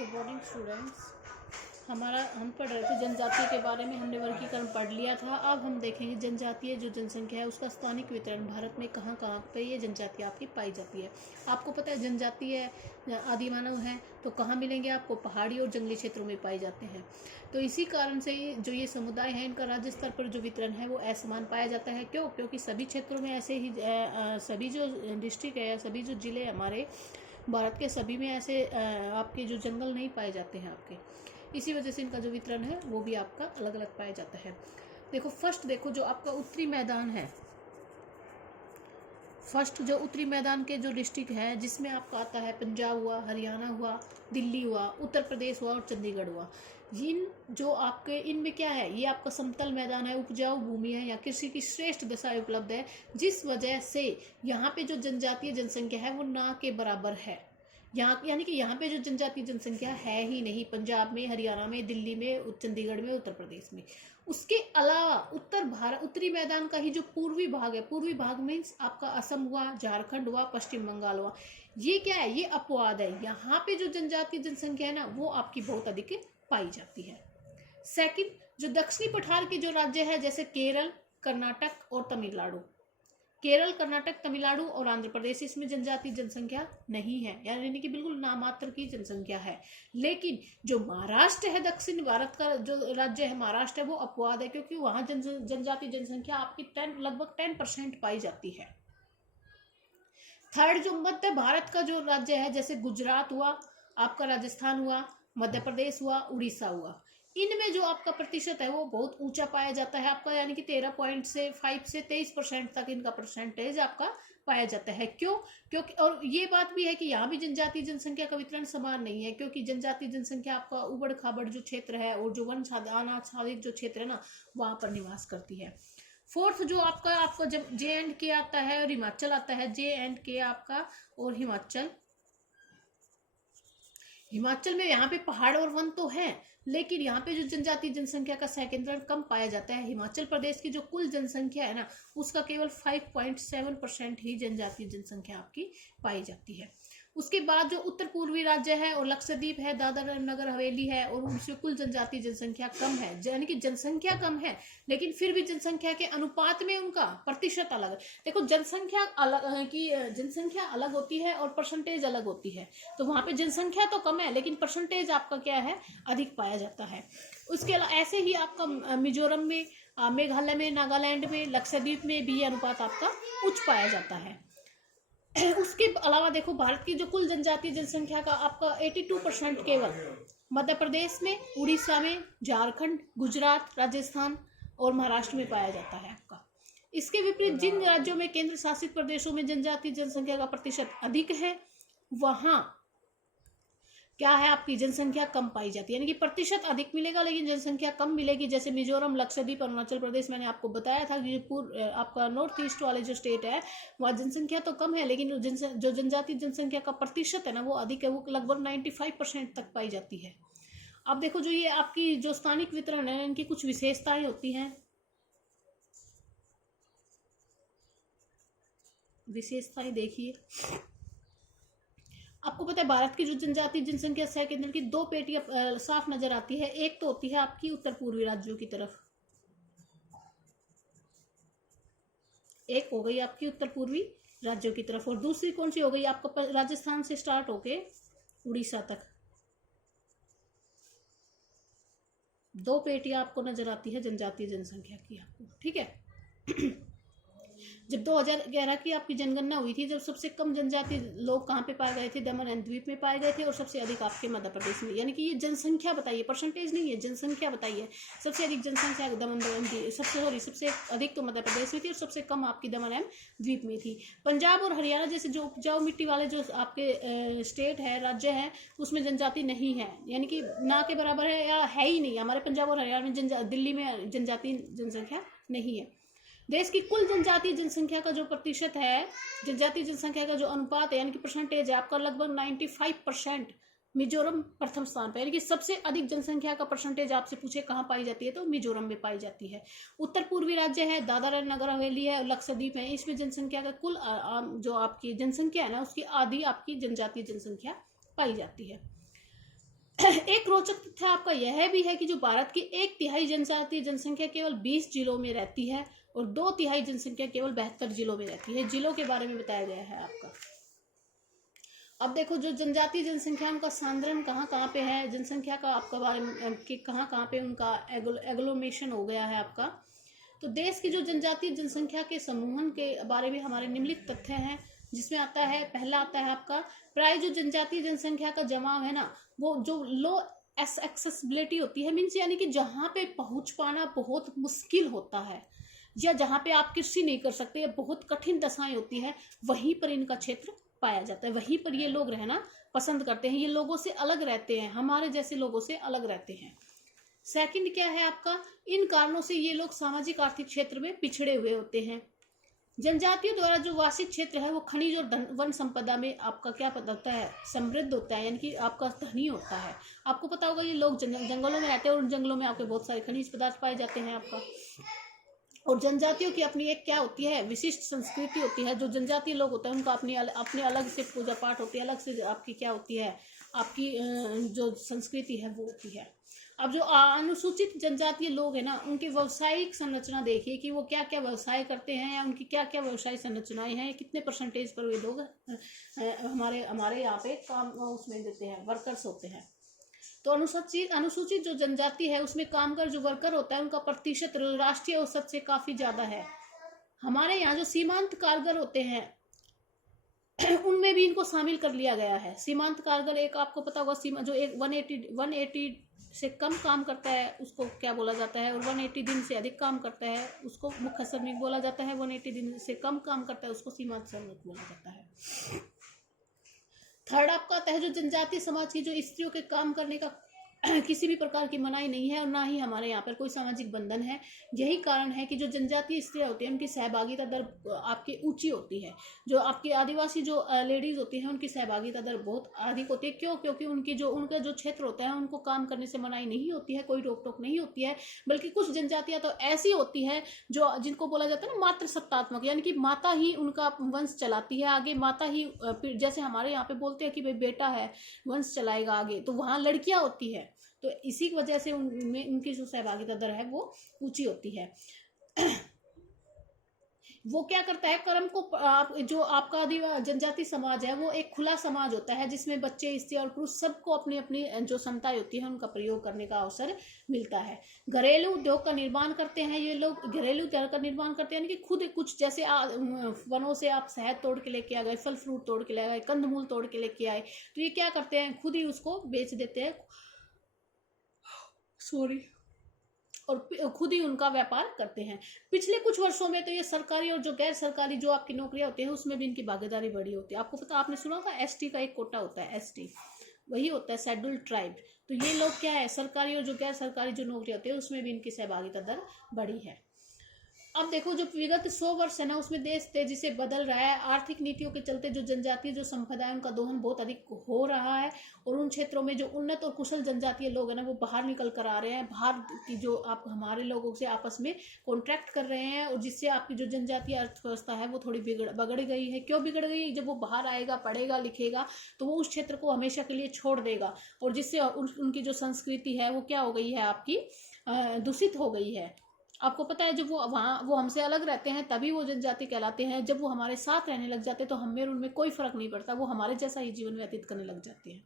Good morning students. हम पढ़ रहे थे जनजातीय के बारे में। हमने वर्गीकरण पढ़ लिया था। अब हम देखेंगे जनजातीय जो जनसंख्या है उसका स्थानिक वितरण, भारत में कहाँ कहाँ पे ये जनजातियाँ आपकी पाई जाती है। आपको पता है जनजातीय आदि मानव है तो कहाँ मिलेंगे आपको? पहाड़ी और जंगली क्षेत्रों में पाए जाते हैं। तो इसी कारण से जो ये समुदाय है इनका राज्य स्तर पर जो वितरण है वो असमान पाया जाता है। क्यों? क्योंकि सभी क्षेत्रों में ऐसे ही सभी जो डिस्ट्रिक्ट है या सभी जो जिले हमारे भारत के सभी में ऐसे आपके जो जंगल नहीं पाए जाते हैं आपके। इसी वजह से इनका जो वितरण है वो भी आपका अलग अलग पाया जाता है। देखो फर्स्ट, देखो जो आपका उत्तरी मैदान है, फर्स्ट जो उत्तरी मैदान के जो डिस्ट्रिक्ट है जिसमें आपका आता है पंजाब हुआ, हरियाणा हुआ, दिल्ली हुआ, उत्तर प्रदेश हुआ और चंडीगढ़ हुआ। इन जो आपके इनमें क्या है, ये आपका समतल मैदान है, उपजाऊ भूमि है, या कृषि की श्रेष्ठ दशा उपलब्ध है, जिस वजह से यहाँ पे जो जनजातीय जनसंख्या है वो ना के बराबर है। यहाँ यानी कि यहाँ पे जो जनजातीय जनसंख्या है ही नहीं पंजाब में, हरियाणा में, दिल्ली में, चंडीगढ़ में, उत्तर प्रदेश में। उसके अलावा उत्तरी मैदान का ही जो पूर्वी भाग है, पूर्वी भाग मीन्स आपका असम हुआ, झारखंड हुआ, पश्चिम बंगाल हुआ, ये क्या है? ये अपवाद है। यहाँ पे जो जनजातीय जनसंख्या है ना वो आपकी बहुत अधिक पाई जाती है। सेकंड, जो दक्षिणी पठार के जो राज्य है जैसे केरल, कर्नाटक और तमिलनाडु, केरल, कर्नाटक, तमिलनाडु और आंध्र प्रदेश, इसमें जनजातीय जनसंख्या नहीं है, यानी कि बिल्कुल नामात्र की जनसंख्या है। लेकिन जो महाराष्ट्र है, दक्षिण भारत का जो राज्य है महाराष्ट्र है, वो अपवाद है क्योंकि वहां जनजातीय जनसंख्या आपकी लगभग 10% पाई जाती है। थर्ड, जो मध्य भारत का जो राज्य है जैसे गुजरात हुआ, आपका राजस्थान हुआ, मध्य प्रदेश हुआ, उड़ीसा हुआ, इनमें जो आपका प्रतिशत है वो बहुत ऊंचा पाया जाता है आपका, यानी कि 13.5 से 23% तक इनका परसेंटेज आपका पाया जाता है। क्यों? क्योंकि और ये बात भी है कि यहाँ भी जनजातीय जनसंख्या का वितरण समान नहीं है, क्योंकि जनजातीय जनसंख्या आपका उबड़ खाबड़ जो क्षेत्र है और जो वन आच्छादित जो क्षेत्र है ना वहां पर निवास करती है। फोर्थ, जो आपका जब JNK आता है और हिमाचल आता है, JNK आपका और हिमाचल में यहाँ पे पहाड़ और वन तो है, लेकिन यहाँ पे जो जनजातीय जनसंख्या का सैकेंद्रण कम पाया जाता है। हिमाचल प्रदेश की जो कुल जनसंख्या है ना उसका केवल 5.7% ही जनजातीय जनसंख्या आपकी पाई जाती है। उसके बाद जो उत्तर पूर्वी राज्य है और लक्षद्वीप है, दादर नगर हवेली है, और उनसे कुल जनजातीय जनसंख्या कम है, यानी कि जनसंख्या कम है लेकिन फिर भी जनसंख्या के अनुपात में उनका प्रतिशत अलग है। देखो जनसंख्या अलग होती है और परसेंटेज अलग होती है, तो वहां पे जनसंख्या तो कम है लेकिन परसेंटेज आपका क्या है? अधिक पाया जाता है। उसके अलावा ऐसे ही आपका मिजोरम में, मेघालय में, नागालैंड में, लक्षद्वीप में भी अनुपात आपका उच्च पाया जाता है। उसके अलावा देखो भारत की जो कुल जनजातीय जनसंख्या का आपका 82% केवल मध्य प्रदेश में, उड़ीसा में, झारखंड, गुजरात, राजस्थान और महाराष्ट्र में पाया जाता है आपका। इसके विपरीत जिन राज्यों में केंद्र शासित प्रदेशों में जनजातीय जनसंख्या का प्रतिशत अधिक है वहां क्या है? आपकी जनसंख्या कम पाई जाती है, यानी कि प्रतिशत अधिक मिलेगा लेकिन जनसंख्या कम मिलेगी। जैसे मिजोरम, लक्षद्वीप, अरुणाचल प्रदेश, मैंने आपको बताया था कि आपका नॉर्थ ईस्ट वाले जो स्टेट है वहाँ जनसंख्या तो कम है लेकिन जो जनजातीय जनसंख्या का प्रतिशत है ना वो अधिक है, वो लगभग 95% तक पाई जाती है। अब देखो जो ये आपकी जो स्थानिक वितरण है इनकी कुछ विशेषताएं होती हैं। विशेषताएं देखिए, आपको पता है भारत की जो जनजातीय जनसंख्या सैकेंद्र की दो पेटियां साफ नजर आती है। एक तो होती है आपकी उत्तर पूर्वी राज्यों की तरफ, एक हो गई आपकी उत्तर पूर्वी राज्यों की तरफ, और दूसरी कौन सी हो गई? आपका राजस्थान से स्टार्ट होके उड़ीसा तक दो पेटियां आपको नजर आती है जनजातीय जनसंख्या की आपको, ठीक है। जब 2011 की आपकी जनगणना हुई थी, जब सबसे कम जनजातीय लोग कहाँ पे पाए गए थे? दमन एंड द्वीप में पाए गए थे, और सबसे अधिक आपके मध्य प्रदेश में। यानी कि ये जनसंख्या बताइए, परसेंटेज नहीं है, जनसंख्या बताइए। सबसे अधिक जनसंख्या दमन सबसे अधिक तो मध्य प्रदेश में थी और सबसे कम आपकी दमन एंड द्वीप में थी। पंजाब और हरियाणा जैसे जो उपजाऊ मिट्टी वाले जो आपके स्टेट है, राज्य है, उसमें जनजाति नहीं है, यानी कि ना के बराबर है या है ही नहीं। हमारे पंजाब और हरियाणा में दिल्ली में जनजातीय जनसंख्या नहीं है। देश की कुल जनजातीय जनसंख्या का जो प्रतिशत है, जनजातीय जनसंख्या का जो अनुपात है यानी कि परसेंटेज है आपका, लगभग 95%। मिजोरम प्रथम स्थान पर, यानी कि सबसे अधिक जनसंख्या का परसेंटेज आपसे पूछे कहाँ पाई जाती है तो मिजोरम में पाई जाती है। उत्तर पूर्वी राज्य है, दादर और नगर हवेली है, लक्षद्वीप है, इसमें जनसंख्या का कुल जो आपकी जनसंख्या है ना उसकी आधी आपकी जनजातीय जनसंख्या पाई जाती है। एक रोचक तथ्य आपका यह भी है कि जो भारत की 1/3 जनजातीय जनसंख्या केवल 20 जिलों में रहती है और 2/3 जनसंख्या केवल 72 जिलों में रहती है। जिलों के बारे में बताया गया है आपका। अब देखो जो जनजातीय जनसंख्या उनका सांद्रण कहाँ कहाँ पे है, जनसंख्या का आपका बारे में कि कहाँ कहाँ पे उनका एग्लोमेशन हो गया है आपका। तो देश की जो जनजातीय जनसंख्या के समूहन के बारे में हमारे निम्नलिखित तथ्य हैं, जिसमें आता है, पहला आता है आपका प्राय जो जनजातीय जनसंख्या का जमाव है ना, वो जो लो एक्सेसिबिलिटी होती है, मीन्स यानी कि जहाँ पे पहुंच पाना बहुत मुश्किल होता है या जहाँ पे आप कृषि नहीं कर सकते या बहुत कठिन दशाएं होती है, वहीं पर इनका क्षेत्र पाया जाता है, वहीं पर ये लोग रहना पसंद करते हैं। ये लोगों से अलग रहते हैं, हमारे जैसे लोगों से अलग रहते हैं। सेकंड क्या है आपका, इन कारणों से ये लोग सामाजिक आर्थिक क्षेत्र में पिछड़े हुए होते हैं। जनजातियों द्वारा जो वासित क्षेत्र है वो खनिज और वन संपदा में आपका क्या पता होता है, समृद्ध होता है, यानी कि आपका धनी होता है। आपको पता होगा ये लोग जंगलों में रहते हैं और उन जंगलों में आपके बहुत सारे खनिज पदार्थ पाए जाते हैं आपका। और जनजातियों की अपनी एक क्या होती है, विशिष्ट संस्कृति होती है। जो जनजातीय लोग होते हैं उनका अपने अलग से पूजा पाठ होती है, अलग से आपकी क्या होती है, आपकी जो संस्कृति है वो होती है। अब जो अनुसूचित जनजातीय लोग हैं ना, उनकी व्यावसायिक संरचना देखिए कि वो क्या क्या व्यवसाय करते हैं या उनकी क्या क्या व्यवसाय संरचनाएं हैं, कितने परसेंटेज पर वे लोग हमारे यहाँ पे काम उसमें देते हैं, वर्कर्स होते हैं। तो अनुसूचित जो जनजाति है उसमें कामगार जो वर्कर होता है उनका प्रतिशत राष्ट्रीय औसत से काफी ज्यादा है। हमारे यहाँ जो सीमांत कारीगर होते हैं उनमें भी इनको शामिल कर लिया गया है। सीमांत कारीगर एक आपको पता होगा, सीमा जो एक 180 से कम काम करता है उसको क्या बोला जाता है, और 180 दिन से अधिक काम करता है उसको मुख्य श्रमिक बोला जाता है। 180 दिन से कम काम करता है उसको सीमांत श्रमिक बोला जाता है। थर्ड आपका आता है जो जनजातीय समाज की जो स्त्रियों के काम करने का किसी भी प्रकार की मनाही नहीं है और ना ही हमारे यहाँ पर कोई सामाजिक बंधन है। यही कारण है कि जो जनजातीय स्त्रियां होती हैं उनकी सहभागिता दर आपकी ऊंची होती है। जो आपकी आदिवासी जो लेडीज होती हैं उनकी सहभागिता दर बहुत अधिक होती है। क्यों? क्योंकि उनका जो क्षेत्र होता है उनको काम करने से मनाही नहीं होती है, कोई रोक टोक नहीं होती है। बल्कि कुछ जनजातियां तो ऐसी होती है जो जिनको बोला जाता है ना मातृ सत्तात्मक, यानी कि माता ही उनका वंश चलाती है आगे, माता ही जैसे हमारे यहाँ पे बोलते हैं कि भाई बेटा है वंश चलाएगा आगे, तो वहाँ लड़कियां होती है। तो इसी की वजह से उनमें उनकी जो सहभागिता दर है वो ऊंची होती है। वो क्या करता है, कर्म को जो आपका जनजाति समाज है वो एक खुला समाज होता है जिसमें बच्चे, स्त्री और पुरुष सबको अपनी अपनी जो क्षमताएं होती है उनका प्रयोग करने का अवसर मिलता है। घरेलू उद्योग का निर्माण करते हैं ये लोग, घरेलू उद्योग का निर्माण करते हैं यानी कि खुद कुछ, जैसे वनों से आप शहद तोड़ के लेके आ गए, फल फ्रूट तोड़ के ले आए, कंदमूल तोड़ के लेके आए, तो ये क्या करते हैं, खुद ही उसको बेच देते हैं, और खुद ही उनका व्यापार करते हैं। पिछले कुछ वर्षों में तो ये सरकारी और जो गैर सरकारी जो आपकी नौकरियां होती हैं उसमें भी इनकी भागीदारी बढ़ी होती है। आपको पता, आपने सुना होगा एसटी का एक कोटा होता है, एसटी वही होता है शेड्यूल्ड ट्राइब। तो ये लोग क्या है, सरकारी और जो गैर सरकारी जो नौकरी होती है उसमें भी इनकी सहभागिता दर बढ़ी है। अब देखो जो विगत 100 वर्ष है ना उसमें देश तेजी से बदल रहा है। आर्थिक नीतियों के चलते जो जनजातीय जो संपदा है उनका दोहन बहुत अधिक हो रहा है और उन क्षेत्रों में जो उन्नत और कुशल जनजातीय लोग हैं ना वो बाहर निकल कर आ रहे हैं। बाहर की जो आप हमारे लोगों से आपस में कॉन्ट्रैक्ट कर रहे हैं और जिससे आपकी जो जनजातीय अर्थव्यवस्था है वो थोड़ी बिगड़ गई है। क्यों बिगड़ गई? जब वो बाहर आएगा, पढ़ेगा, लिखेगा तो वो उस क्षेत्र को हमेशा के लिए छोड़ देगा और जिससे उनकी जो संस्कृति है वो क्या हो गई है, आपकी दूषित हो गई है। आपको पता है जब वो हमसे अलग रहते हैं तभी वो जनजाति कहलाते हैं। जब वो हमारे साथ रहने लग जाते हैं तो हमें उनमें कोई फर्क नहीं पड़ता, वो हमारे जैसा ही जीवन व्यतीत करने लग जाते हैं।